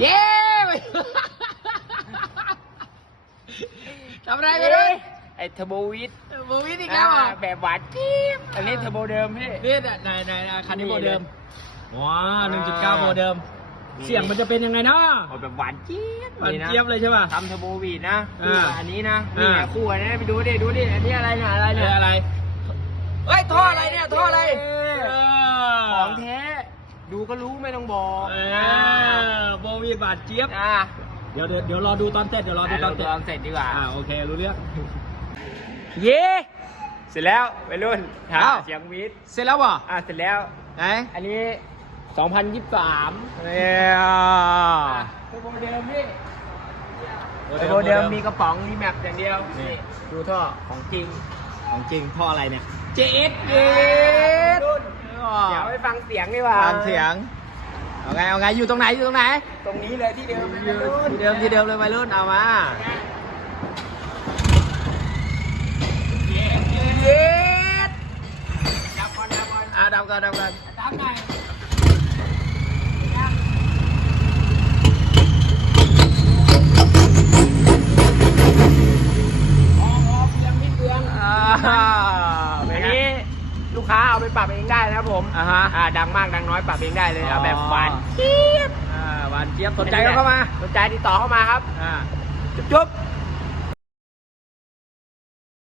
เย้ทำอะไรไปด้วยไอ้เทอร์โบวิทโบวิทอีกแล้วเหรอแบบหวานจี๊บอันนี้เทอร์โบเดิมพี่ นี่น่ะไหนไหนไหนคันนี้โบเดิมว้าอ่าหนึ่งจุดเก้าโบเดิมเสียงมันจะเป็นยังไงเนาะเอาแบบหวานจี๊บหวานนี่ะเจี๊ยบเลยใช่ป่ะ ทำเทอร์โบวีดนะคู่อ่ากับอันนี้นะอ่านี่ไงคู่อันนี้ไปดูดิดูดิอันนี้อะไรเนี่ยอะไรอะไรเนี่ย อะไร เฮ้ยท่ออะไรเนี่ยท่ออะไร เอของแท้ ดูก็รู้ไม่ต้องบอกเออโบวีดบาดเจี๊ยบ อ่าเดี๋ยวเดี๋ยวเดี๋ยวรอดูตอนเสร็จเดี๋ยวรอดูตอนเสร็จตอนเสร็จดีกว่า อ่าโอเครู้เรื่อง เย้ เสร็จแล้วไปรุ่นอ้าวเสียงวีดเสร็จแล้วบ่อ่าเสร็จแล้ว ไหนอันนี้ 2023เนี่ยเทอร์โบเดิมพี่เทอร์โบเดิมมีกระป๋องรีแมปอย่างเดียวนี่ นี่ดูท่อของจริง ของจริงพ่ออะไรเนี่ย JS เย็ ดรุ่นเดี๋ยวไปฟังเสียงดีกว่าฟังเสียงเอาไงเอาไงอยู่ตรงไหนอยู่ตรงไหน ตรงนี้เลยที่เดิมอยู่ที่เดิมที่เดิมเลยวัยรุ่นเอามาเย็ดจับก่อนจับก่อนอะดับกันดับกันจับหน่อยพอพอเพียงนิดเดียวอ่า อั เป็น น ไง นี้ลูกค้า เอาไปปรับเองได้นะครับผมอ่าฮะอ่าดังมากดังน้อยปรับเองได้เลยอ๋อเอาแบบหวานอ่าหวานเจี๊ยบสนใจก็เข้ามาสนใจติดต่อเข้ามาครับอ่าจุ๊บจุ๊บ